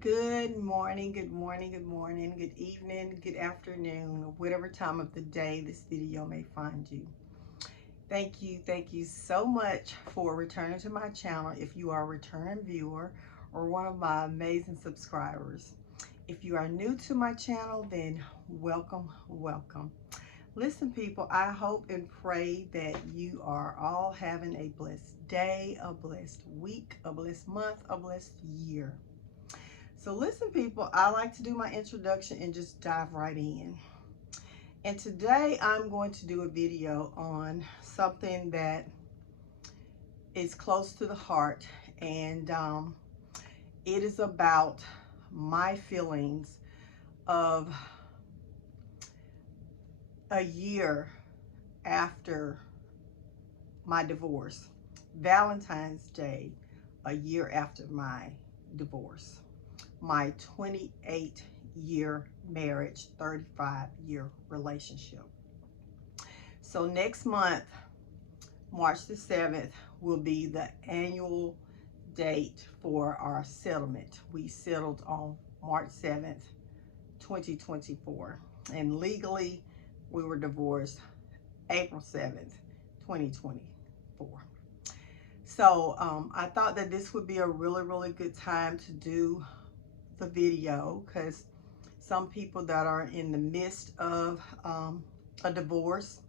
Good morning, good morning, good morning, good evening, good afternoon, or whatever time of the day this video may find you. Thank you so much for returning to my channel if you are a returning viewer or one of my amazing subscribers. If you are new to my channel, then welcome, welcome. Listen, people, I hope and pray that you are all having a blessed day, a blessed week, a blessed month, a blessed year. So listen, people, I like to do my introduction and just dive right in. And today I'm going to do a video on something that is close to the heart, and it is about my feelings of a year after my divorce. Valentine's Day, a year after my divorce. My 28-year marriage, 35-year relationship. So next month, March the 7th, will be the annual date for our settlement. We settled on March 7th, 2024. And legally, we were divorced April 7th, 2024. So I thought that this would be a really good time to do the video, because some people that are in the midst of a divorce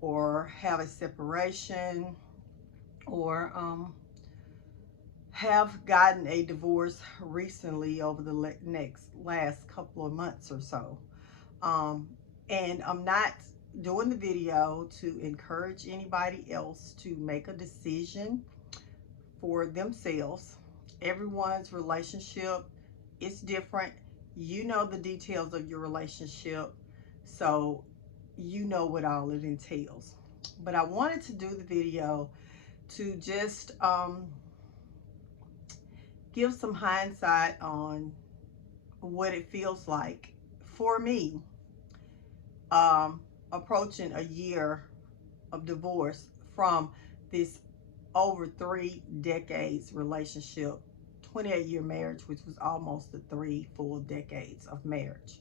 or have a separation or have gotten a divorce recently over the last couple of months or so. And I'm not doing the video to encourage anybody else to make a decision for themselves. Everyone's relationship is different. You know the details of your relationship, so you know what all it entails. But I wanted to do the video to just give some hindsight on what it feels like for me, approaching a year of divorce from this over 3 decades relationship, 28-year marriage, which was almost the 3 full decades of marriage.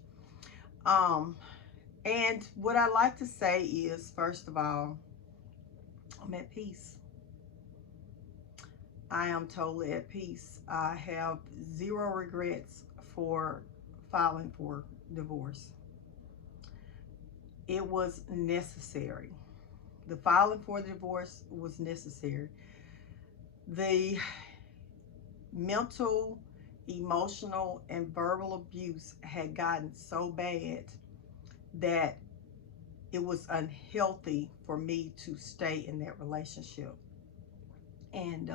And what I like to say is, first of all, I'm at peace. I am totally at peace. I have zero regrets for filing for divorce. It was necessary. The filing for the divorce was necessary. The mental, emotional, and verbal abuse had gotten so bad that it was unhealthy for me to stay in that relationship. And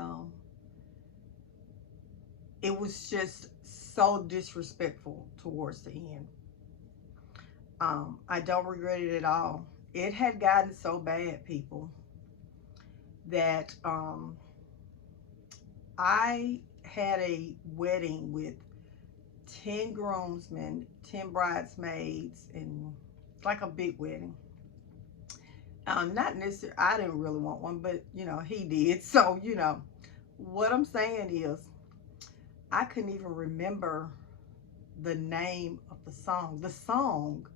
it was just so disrespectful towards the end. I don't regret it at all. It had gotten so bad, people, that I had a wedding with 10 groomsmen, 10 bridesmaids, and like a big wedding. Not necessarily, I didn't really want one, but he did. So, what I'm saying is, I couldn't even remember the name of the song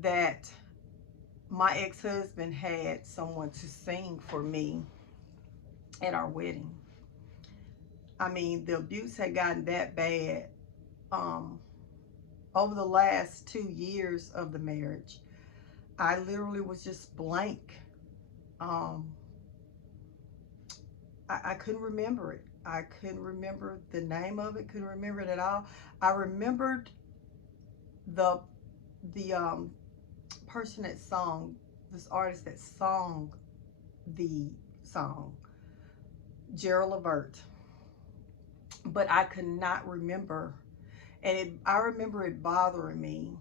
that my ex-husband had someone to sing for me at our wedding. I mean, the abuse had gotten that bad over the last 2 years of the marriage. I literally was just blank. I couldn't remember it. I couldn't remember the name of it, couldn't remember it at all. I remembered the person that sung, this artist that sung the song, Gerald Levert, but I could not remember. And I remember it bothering me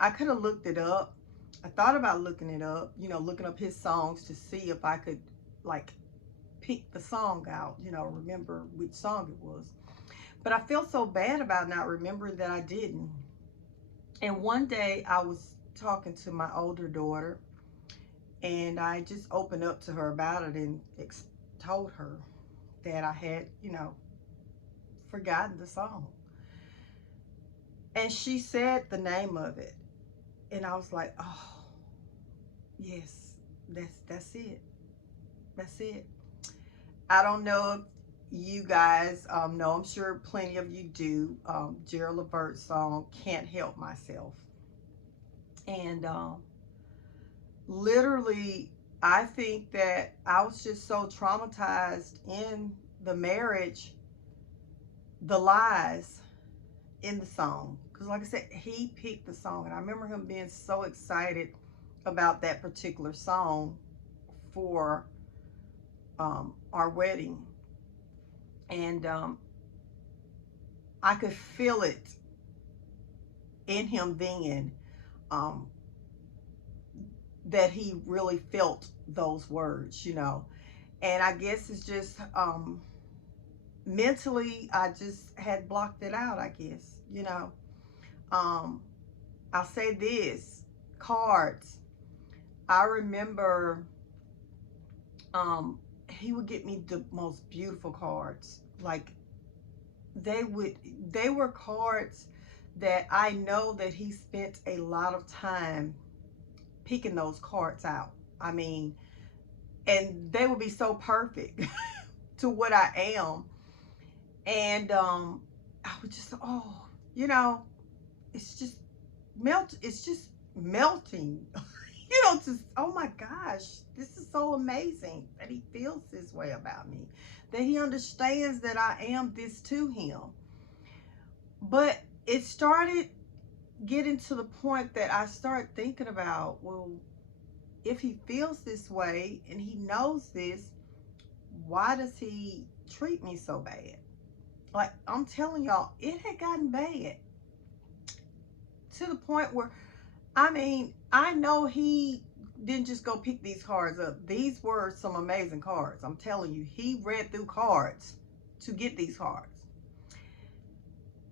I could have looked it up. I thought about looking it up, looking up his songs to see if I could like pick the song out, remember which song it was. But I felt so bad about not remembering that I didn't. And one day I was talking to my older daughter, and I just opened up to her about it and told her. that I had, forgotten the song. And she said the name of it. And I was like, oh, yes, that's it. That's it. I don't know if you guys know, I'm sure plenty of you do, Gerald Levert's song, Can't Help Myself. And literally, I think that I was just so traumatized in the marriage, the lies in the song. Because like I said, he picked the song. And I remember him being so excited about that particular song for our wedding. And I could feel it in him then, um, that he really felt those words. And I guess it's just mentally, I just had blocked it out, I guess. Um, I'll say this, cards. I remember he would get me the most beautiful cards. Like they were cards that I know that he spent a lot of time picking those cards out. I mean, and they would be so perfect to what I am. And I would just, oh, you know, it's just it's just melting. Just, oh my gosh, this is so amazing that he feels this way about me, that he understands that I am this to him. But it started getting to the point that I started thinking about, well, if he feels this way and he knows this, why does he treat me so bad? Like, I'm telling y'all, it had gotten bad to the point where, I mean, I know he didn't just go pick these cards up. These were some amazing cards. I'm telling you, he read through cards to get these cards.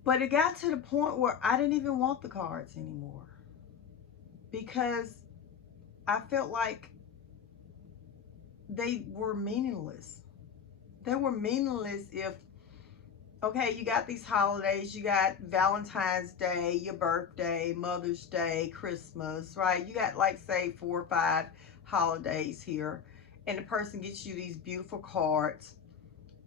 But it got to the point where I didn't even want the cards anymore, because I felt like they were meaningless. They were meaningless if, okay, you got these holidays, you got Valentine's Day, your birthday, Mother's Day, Christmas, right? You got, like, say 4 or 5 holidays here, and the person gets you these beautiful cards,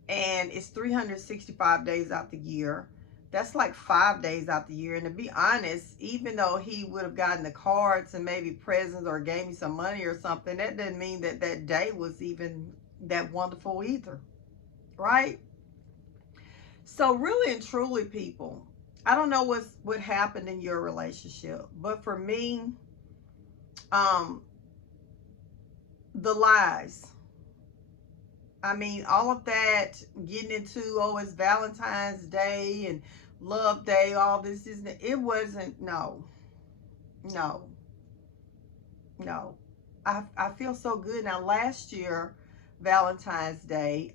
and it's 365 days out the year. That's like 5 days out the year. And to be honest, even though he would have gotten the cards and maybe presents or gave me some money or something, that doesn't mean that that day was even that wonderful either, right? So really and truly, people, I don't know what happened in your relationship, but for me, um, the lies. I mean, all of that, getting into, oh, it's Valentine's Day and Love Day, all this isn't. It wasn't. No, no, no. I feel so good now. Last year, Valentine's Day,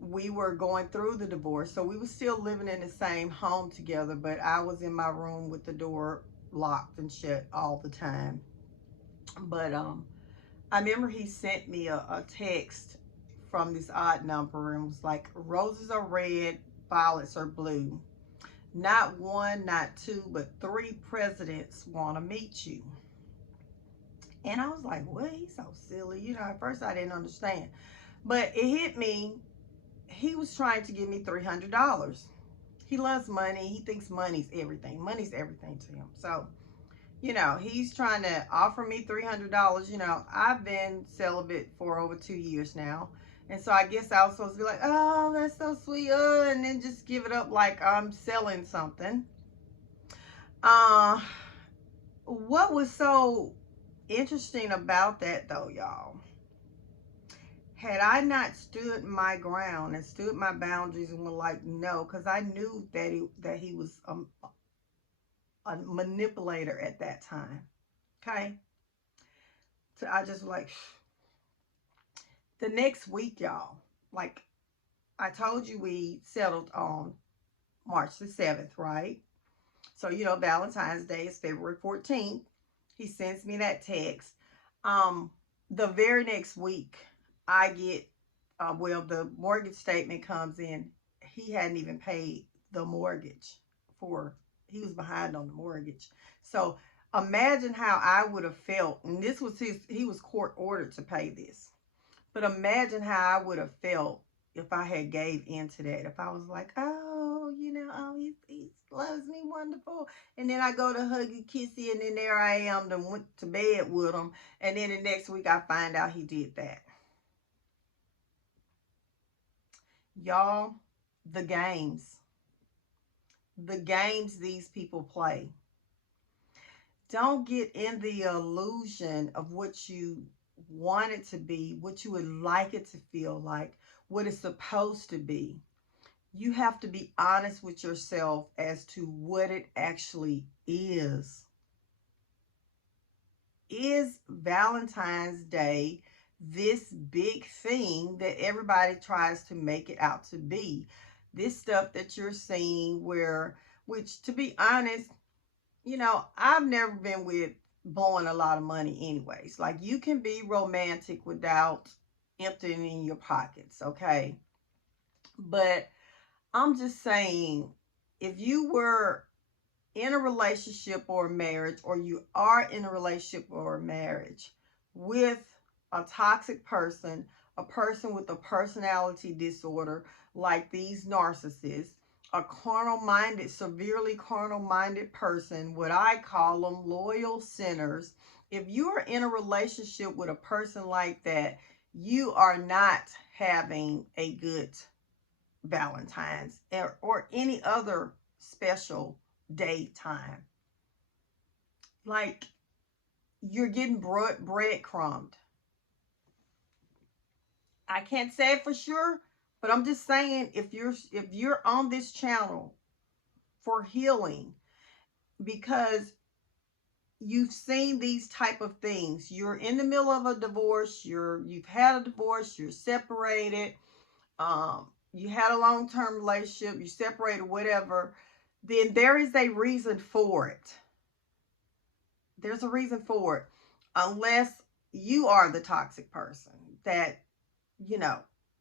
we were going through the divorce, so we were still living in the same home together, but I was in my room with the door locked and shut all the time. But I remember he sent me a text from this odd number, and was like, roses are red, violets are blue. Not one, not two, but 3 presidents want to meet you. And I was like, what? He's so silly. At first I didn't understand. But it hit me. He was trying to give me $300. He loves money. He thinks money's everything. Money's everything to him. So, he's trying to offer me $300. I've been celibate for over 2 years now. And so I guess I was supposed to be like, oh, that's so sweet. And then just give it up like I'm selling something. What was so interesting about that, though, y'all, had I not stood my ground and stood my boundaries and were like, no, because I knew that he was a manipulator at that time. Okay. So I just like, the next week, y'all, like I told you, we settled on March the 7th, right? So, Valentine's Day is February 14th. He sends me that text. The very next week, I get well, the mortgage statement comes in. He hadn't even paid the mortgage for, he was behind on the mortgage. So imagine how I would have felt. And this was he was court ordered to pay this. But imagine how I would have felt if I had gave into that. If I was like, oh, oh, he loves me wonderful. And then I go to huggy kissy, and then there I am, then went to bed with him. And then the next week I find out he did that. Y'all, the games, the games these people play. Don't get in the illusion of what you want it to be, what you would like it to feel like, what it's supposed to be. You have to be honest with yourself as to what it actually is. Is Valentine's Day this big thing that everybody tries to make it out to be? This stuff that you're seeing which to be honest, I've never been with blowing a lot of money anyways. Like, you can be romantic without emptying your pockets, okay? But I'm just saying, if you were in a relationship or a marriage, or you are in a relationship or a marriage with a toxic person, a person with a personality disorder like these narcissists, a carnal minded, severely carnal minded person, what I call them loyal sinners. If you are in a relationship with a person like that, you are not having a good Valentine's or any other special day time. Like, you're getting breadcrumbed. I can't say it for sure, but I'm just saying, if you're on this channel for healing, because you've seen these type of things, you're in the middle of a divorce, you've had a divorce, you're separated, you had a long-term relationship, you separated, whatever, then there is a reason for it. There's a reason for it. Unless you are the toxic person that,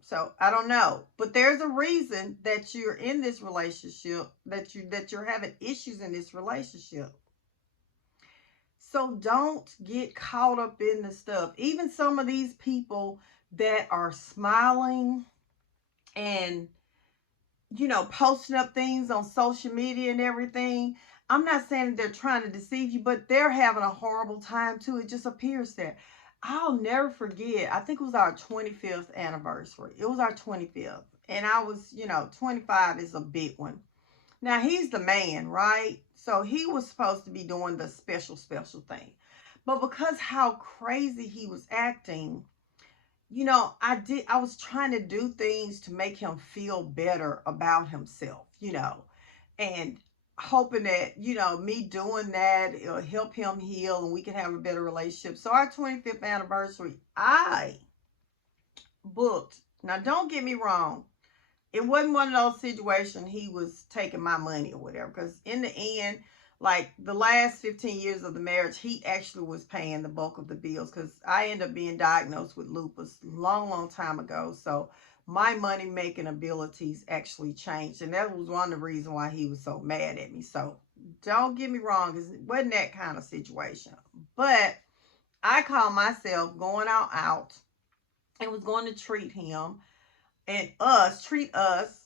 so I don't know. But there's a reason that you're in this relationship, that you're having issues in this relationship. So don't get caught up in the stuff. Even some of these people that are smiling and posting up things on social media and everything. I'm not saying that they're trying to deceive you, but they're having a horrible time too. It just appears that. I'll never forget. I think it was our 25th anniversary. It was our 25th. And I was, 25 is a big one. Now, he's the man, right? So he was supposed to be doing the special thing. But because how crazy he was acting, I was trying to do things to make him feel better about himself, and hoping that, me doing that, it'll help him heal and we can have a better relationship. So our 25th anniversary, I booked. Now, don't get me wrong. It wasn't one of those situations he was taking my money or whatever, because in the end, like the last 15 years of the marriage, he actually was paying the bulk of the bills, because I ended up being diagnosed with lupus long time ago. So my money making abilities actually changed, and that was one of the reasons why he was so mad at me. So don't get me wrong, it wasn't that kind of situation. But I called myself going out and was going to treat him and treat us,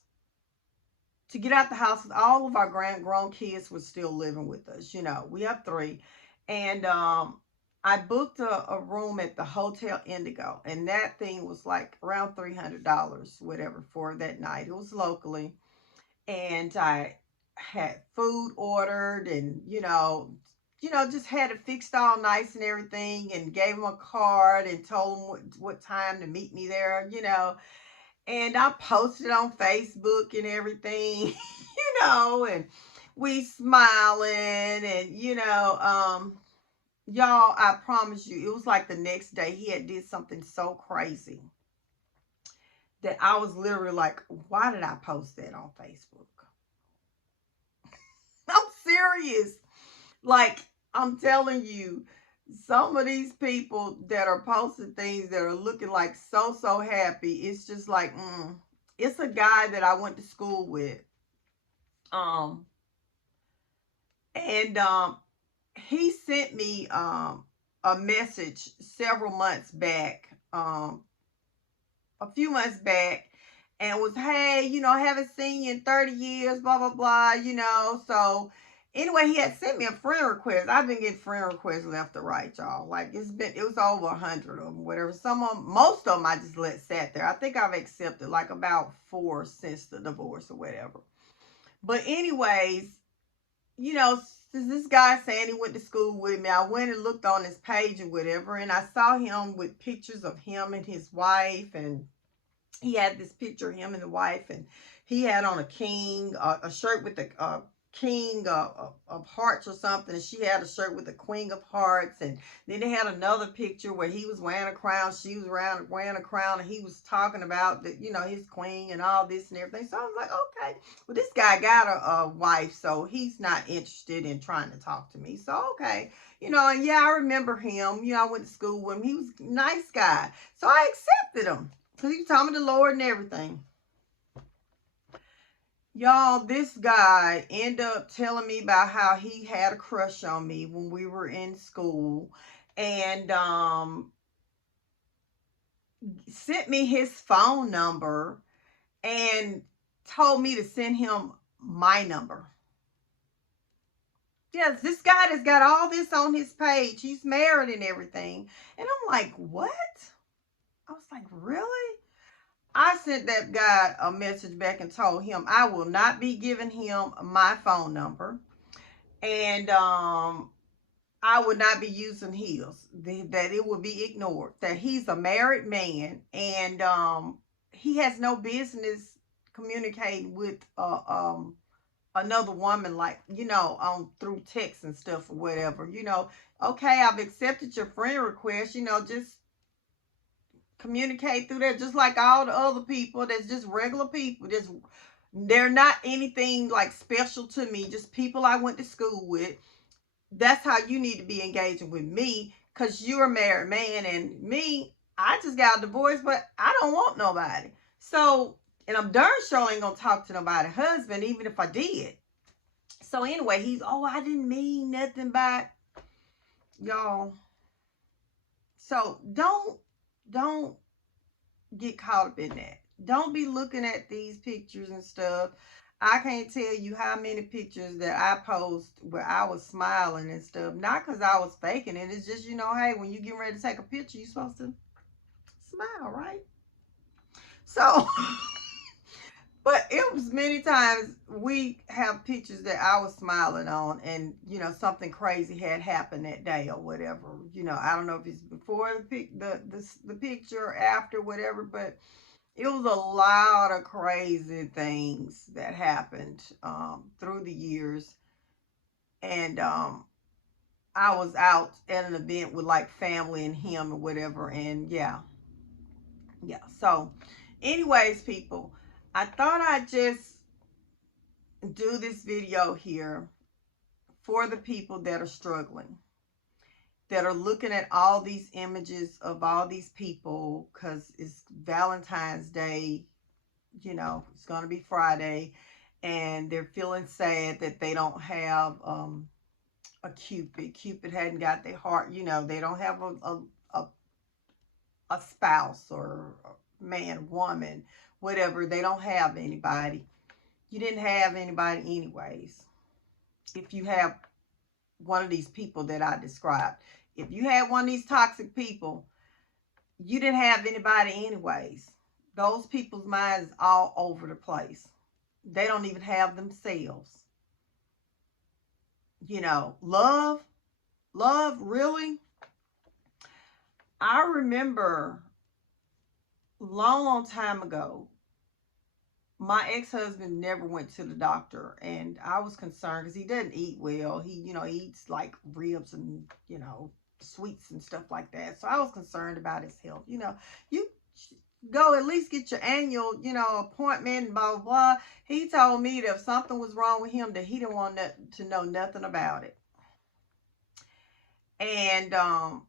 to get out the house, because all of our grown kids were still living with us. We have 3. And I booked a room at the Hotel Indigo, and that thing was like around $300, whatever, for that night. It was locally. And I had food ordered, and, just had it fixed all nice and everything, and gave him a card and told him what time to meet me there, and I posted on Facebook and everything, and we smiling, and, y'all, I promise you, it was like the next day he had did something so crazy that I was literally like, why did I post that on Facebook? I'm serious. Like, I'm telling you, Some of these people that are posting things that are looking like so happy, it's just like, it's a guy that I went to school with. Um, and he sent me a message several months back, a few months back, and was, hey, I haven't seen you in 30 years, blah blah blah. So anyway, he had sent me a friend request. I've been getting friend requests left to right, y'all. Like, it was over 100 of them, whatever. Most of them I just let sat there. I think I've accepted like about 4 since the divorce or whatever. But anyways, since this guy saying he went to school with me, I went and looked on his page or whatever, and I saw him with pictures of him and his wife, and he had this picture of him and the wife, and he had on a king, a shirt with the king of hearts or something, and she had a shirt with the queen of hearts. And then they had another picture where he was wearing a crown, she was wearing a crown, and he was talking about the, his queen and all this and everything. So I was like, okay, well, this guy got a wife, so he's not interested in trying to talk to me. So okay, and yeah, I remember him. I went to school with him. He was a nice guy, so I accepted him. Because he was talking to the Lord and everything. Y'all, this guy ended up telling me about how he had a crush on me when we were in school. And sent me his phone number and told me to send him my number. Yes, this guy that's got all this on his page. He's married and everything. And I'm like, what? I was like, really? I sent that guy a message back and told him I will not be giving him my phone number, and I would not be using his. That it would be ignored. That he's a married man, and he has no business communicating with another woman, like, on through text and stuff or whatever. Okay, I've accepted your friend request. Just communicate through there, just like all the other people. That's just regular people. They're not anything like special to me, just people I went to school with. That's how you need to be engaging with me, because you're a married man, and me, I just got a divorce, but I don't want nobody. So, and I'm darn sure ain't gonna talk to nobody's husband, even if I did. So anyway, I didn't mean nothing by y'all. So don't get caught up in that. Don't be looking at these pictures and stuff. I can't tell you how many pictures that I post where I was smiling and stuff. Not because I was faking it. It's just, hey, when you get ready to take a picture, you're supposed to smile, right? So, but it was many times we have pictures that I was smiling on, and, something crazy had happened that day or whatever. I don't know if it's before the picture or after, whatever, but it was a lot of crazy things that happened through the years. And I was out at an event with like family and him or whatever. And yeah. So, anyways, people, I thought I'd just do this video here for the people that are struggling, that are looking at all these images of all these people, because it's Valentine's Day. It's going to be Friday, and they're feeling sad that they don't have a Cupid. Cupid hadn't got their heart. They don't have a spouse or a man, woman, whatever. They don't have anybody. You didn't have anybody anyways. If you have one of these people that I described, if you had one of these toxic people, you didn't have anybody anyways. Those people's minds all over the place. They don't even have themselves. Love, really? I remember long time ago, my ex-husband never went to the doctor, and I was concerned because he doesn't eat well. He eats like ribs and sweets and stuff like that. So I was concerned about his health. You go at least get your annual appointment and blah blah blah. He told me that if something was wrong with him, that he didn't want to know nothing about it. And I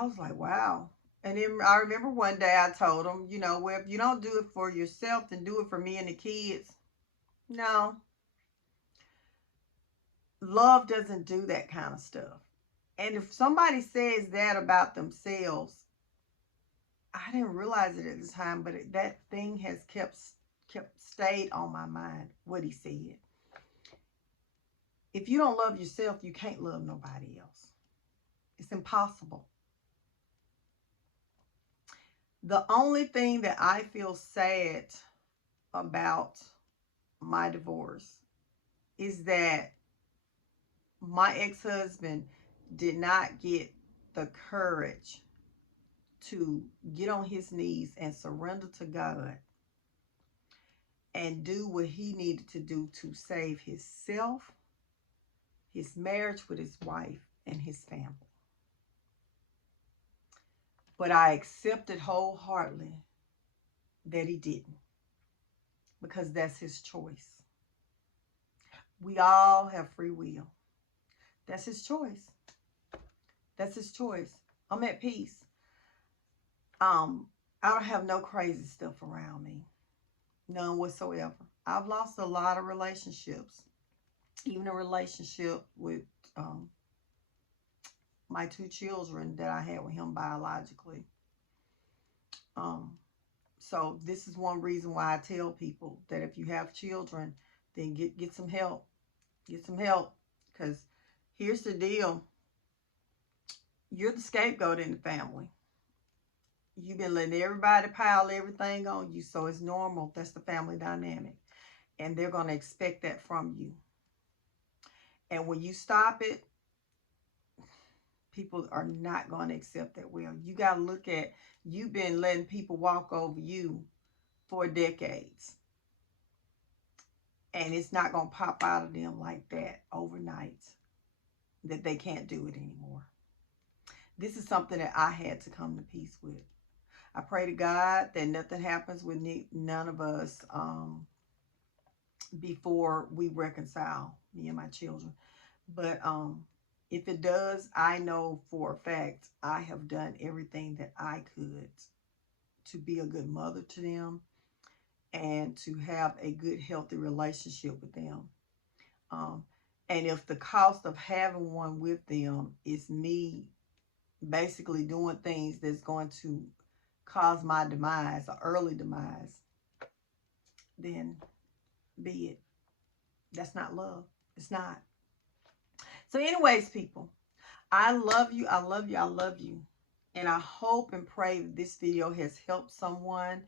was like, wow. And then I remember one day I told him, you know, well, if you don't do it for yourself, then do it for me and the kids. No, love doesn't do that kind of stuff. And if somebody says that about themselves, I didn't realize it at the time, but that thing has kept stayed on my mind. What he said: if you don't love yourself, you can't love nobody else. It's impossible. The only thing that I feel sad about my divorce is that my ex-husband did not get the courage to get on his knees and surrender to God and do what he needed to do to save himself, his marriage with his wife, and his family. But I accepted wholeheartedly that he didn't, because that's his choice. We all have free will. That's his choice. That's his choice. I'm at peace. I don't have no crazy stuff around me. None whatsoever. I've lost a lot of relationships. Even a relationship with um, my two children that I had with him biologically. Um, so this is one reason why I tell people that if you have children, then get some help. Get some help. Because here's the deal. You're the scapegoat in the family. You've been letting everybody pile everything on you, so it's normal. That's the family dynamic. And they're going to expect that from you. And when you stop it, people are not going to accept that well. You got to look at, you've been letting people walk over you for decades. And it's not going to pop out of them like that overnight, that they can't do it anymore. This is something that I had to come to peace with. I pray to God that nothing happens with none of us before we reconcile, me and my children. But if it does, I know for a fact I have done everything that I could to be a good mother to them and to have a good, healthy relationship with them. Um, and if the cost of having one with them is me basically doing things that's going to cause my demise, or early demise, then be it. That's not love. It's not. So anyways, people, I love you. I love you. I love you. And I hope and pray that this video has helped someone,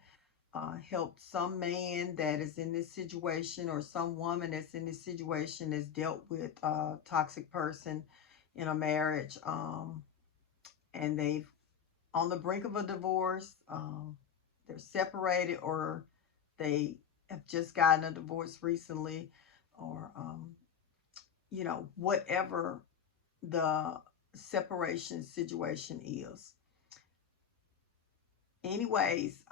helped some man that is in this situation, or some woman that's in this situation, that's dealt with a toxic person in a marriage, and they've on the brink of a divorce. They're separated, or they have just gotten a divorce recently, or you know, whatever the separation situation is. Anyways,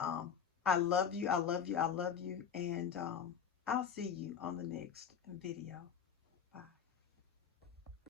I love you. I love you. I love you. And I'll see you on the next video.